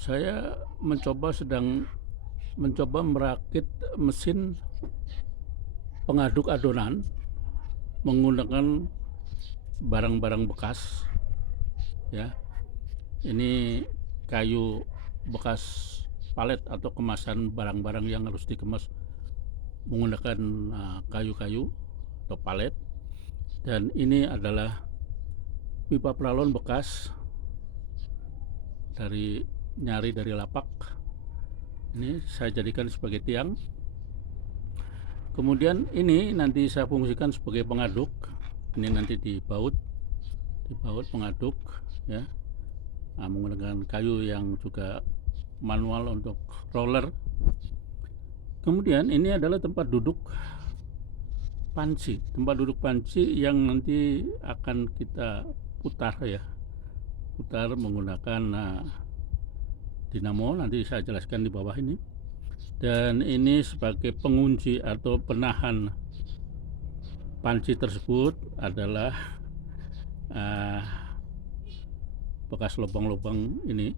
Saya sedang mencoba merakit mesin pengaduk adonan menggunakan barang-barang bekas, ya. Ini kayu bekas palet atau kemasan barang-barang yang harus dikemas menggunakan kayu-kayu atau palet, dan ini adalah pipa pralon bekas dari lapak. Ini saya jadikan sebagai tiang. Kemudian ini nanti saya fungsikan sebagai pengaduk. Ini nanti dibaut pengaduk, ya. Menggunakan kayu yang juga manual untuk roller. Kemudian ini adalah tempat duduk panci yang nanti akan kita putar, ya. Putar menggunakan dinamo, nanti saya jelaskan di bawah ini. Dan ini sebagai pengunci atau penahan panci tersebut adalah bekas lubang-lubang ini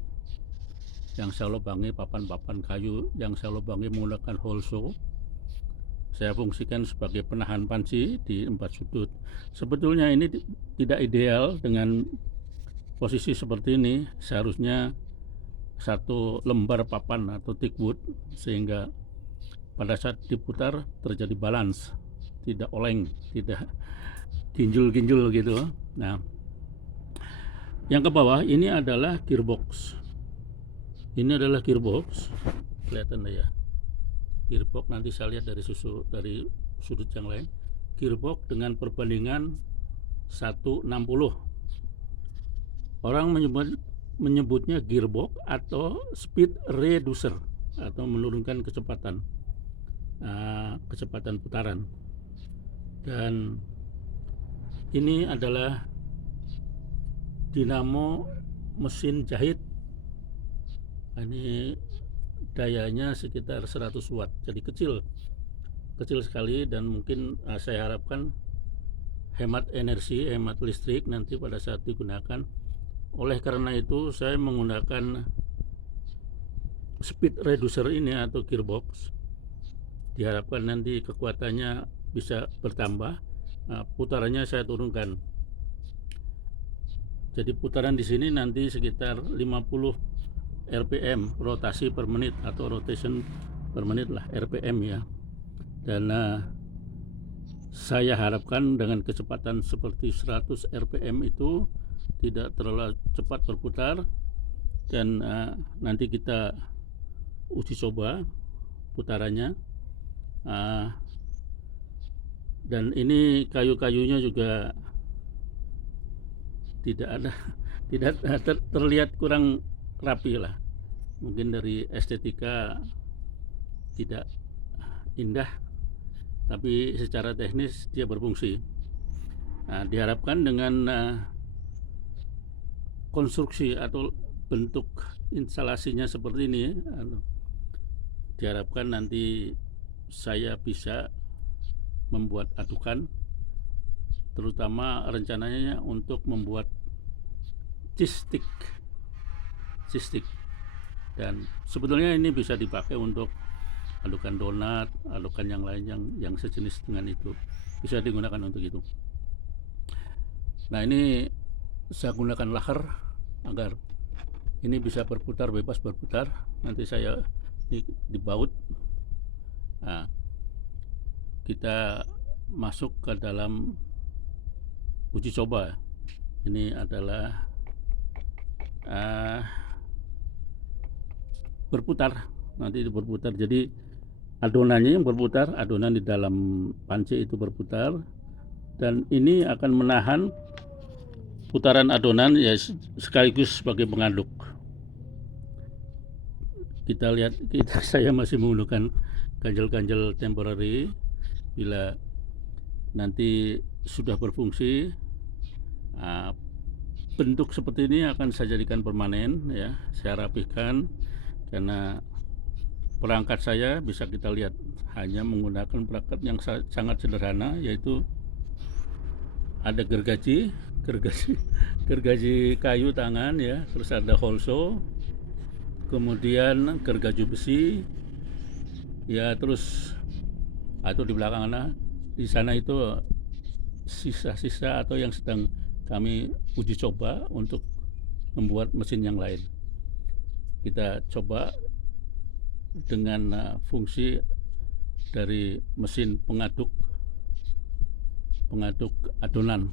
yang saya lubangi, papan-papan kayu yang saya lubangi menggunakan hole saw. Saya fungsikan sebagai penahan panci di 4 sudut. Sebetulnya ini tidak ideal dengan posisi seperti ini. Seharusnya satu lembar papan atau thick wood, sehingga pada saat diputar terjadi balance, tidak oleng, tidak ginjul-ginjul gitu. Nah, yang ke bawah ini adalah gearbox. Kelihatan ya. Gearbox nanti saya lihat dari sudut yang lain. Gearbox dengan perbandingan 1:60. Orang menyebutnya gearbox atau speed reducer, atau menurunkan kecepatan putaran. Dan ini adalah dinamo mesin jahit. Ini dayanya sekitar 100 watt, jadi kecil sekali, dan mungkin saya harapkan hemat energi, hemat listrik nanti pada saat digunakan. Oleh karena itu saya menggunakan speed reducer ini atau gearbox. Diharapkan nanti kekuatannya bisa bertambah. Putarannya saya turunkan. Jadi putaran di sini nanti sekitar 50 RPM, rotasi per menit atau rotation per menit lah, RPM ya. Dan saya harapkan dengan kecepatan seperti 100 RPM itu tidak terlalu cepat berputar. Dan nanti kita uji coba putarannya. Dan ini kayu-kayunya juga tidak terlihat kurang rapi lah. Mungkin dari estetika tidak indah, tapi secara teknis dia berfungsi. Diharapkan dengan konstruksi atau bentuk instalasinya seperti ini, diharapkan nanti saya bisa membuat adukan, terutama rencananya untuk membuat cheese stick. Dan sebetulnya ini bisa dipakai untuk adukan donat, adukan yang lain yang sejenis dengan itu, bisa digunakan untuk itu. Nah, ini saya gunakan laker agar ini bisa bebas berputar. Nanti saya dibaut. Kita masuk ke dalam uji coba. Ini adalah berputar, nanti berputar. Jadi adonannya yang berputar, adonan di dalam panci itu berputar, dan ini akan menahan putaran adonan, ya, sekaligus sebagai pengaduk. Kita lihat, saya masih menggunakan ganjel-ganjel temporary. Bila nanti sudah berfungsi, bentuk seperti ini akan saya jadikan permanen, ya. Saya rapihkan, karena perangkat saya bisa kita lihat hanya menggunakan perangkat yang sangat sederhana, yaitu ada gergaji kayu tangan, ya, terus ada hole saw, kemudian gergaji besi, ya terus atau di belakang di sana itu sisa-sisa atau yang sedang kami uji coba untuk membuat mesin yang lain. Kita coba dengan fungsi dari mesin pengaduk adonan.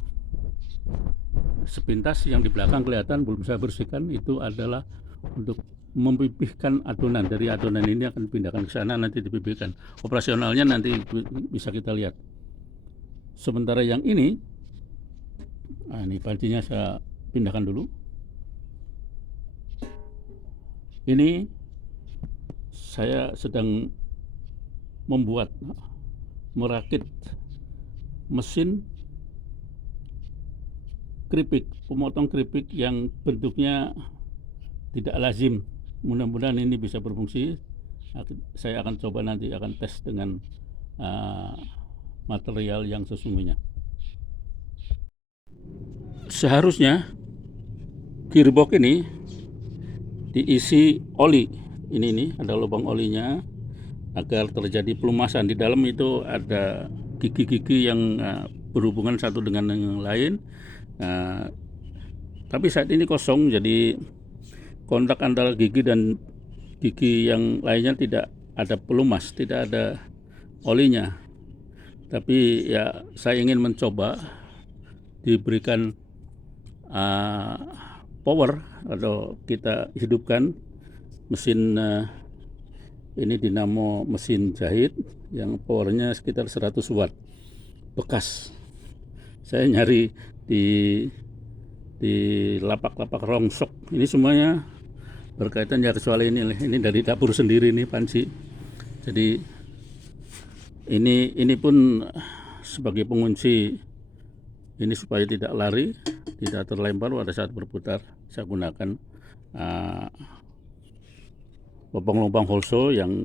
Sepintas yang di belakang kelihatan belum saya bersihkan, itu adalah untuk memipihkan adonan. Dari adonan ini akan dipindahkan ke sana, nanti dipipihkan. Operasionalnya nanti bisa kita lihat. Sementara yang ini pancinya saya pindahkan dulu. Ini saya sedang merakit mesin keripik, pemotong keripik yang bentuknya tidak lazim. Mudah-mudahan ini bisa berfungsi. Saya akan coba nanti akan tes dengan material yang sesungguhnya. Seharusnya gearbox ini diisi oli. Ini ada lubang olinya agar terjadi pelumasan. Di dalam itu ada gigi-gigi yang berhubungan satu dengan yang lain. Tapi saat ini kosong, jadi kontak antara gigi dan gigi yang lainnya tidak ada pelumas, tidak ada olinya. Tapi ya saya ingin mencoba diberikan power atau kita hidupkan mesin ini dinamo mesin jahit yang powernya sekitar 100 watt bekas. Saya nyari di lapak-lapak rongsok. Ini semuanya berkaitan ya, kecuali ini dari dapur sendiri nih panci. Jadi ini pun sebagai pengunci ini supaya tidak lari, tidak terlempar pada saat berputar. Saya gunakan lubang-lubang holso yang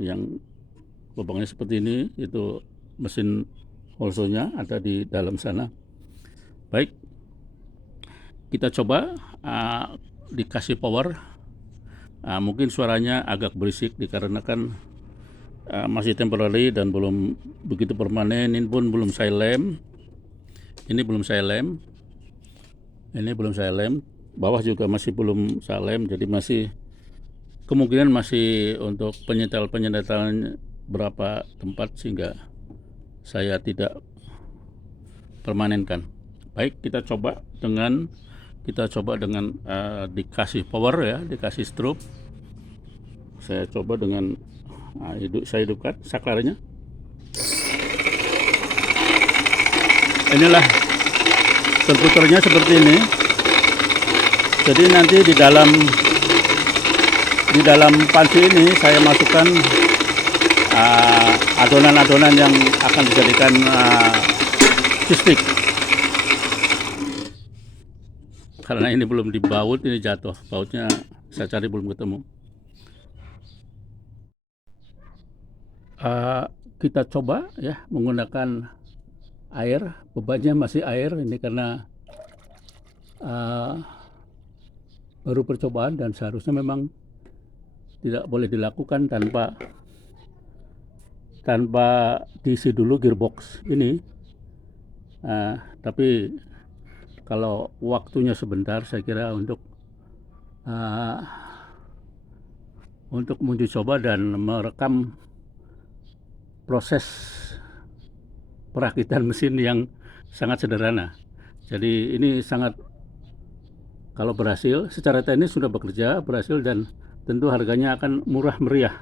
lubangnya seperti ini, itu mesin holsonya ada di dalam sana. Baik, kita coba dikasih power. Mungkin suaranya agak berisik dikarenakan masih temporary dan belum begitu permanen. Ini pun belum saya lem. Ini belum saya lem. Bawah juga masih belum saya lem. Jadi masih kemungkinan masih untuk penyetalan berapa tempat sehingga saya tidak permanenkan. Baik, kita coba dengan dikasih power ya, dikasih strobe. Saya coba dengan saya hidupkan saklarnya. Inilah berputarnya seperti ini. Jadi nanti di dalam panci ini saya masukkan adonan-adonan yang akan dijadikan cheese. Karena ini belum dibaut, ini jatuh. Bautnya saya cari belum ketemu. Kita coba ya menggunakan air. Bebannya masih air ini karena baru percobaan dan seharusnya memang tidak boleh dilakukan tanpa diisi dulu gearbox ini. Tapi kalau waktunya sebentar, saya kira untuk menguji coba dan merekam proses perakitan mesin yang sangat sederhana. Jadi ini sangat, kalau berhasil secara teknis sudah berhasil dan tentu harganya akan murah meriah.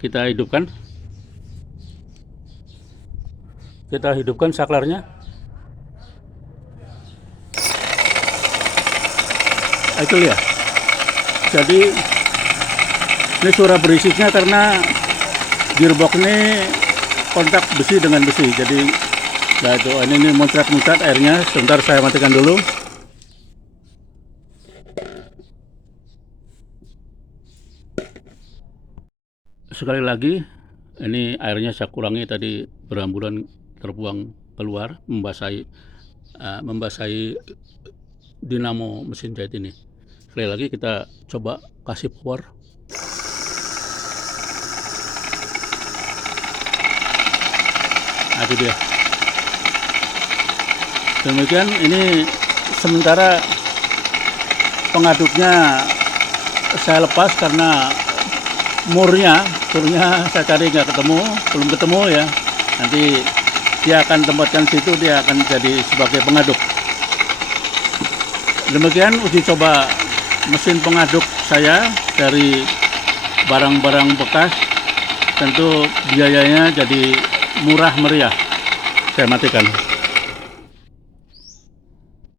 Kita hidupkan saklarnya. Itu ya. Jadi ini suara berisiknya karena gearbox ini kontak besi dengan besi. Jadi itu ini muncrat airnya. Sebentar saya matikan dulu. Sekali lagi, ini airnya saya kurangi, tadi berhamburan terbuang keluar membasahi dinamo mesin jahit ini. Sekali lagi kita coba kasih power. Nah, itu dia. Demikian, ini sementara pengaduknya saya lepas karena murnya saya cari nggak ketemu, belum ketemu ya. Nanti dia akan tempatkan situ, dia akan jadi sebagai pengaduk. Demikian uji coba mesin pengaduk saya dari barang-barang bekas. Tentu biayanya jadi murah meriah. Saya matikan.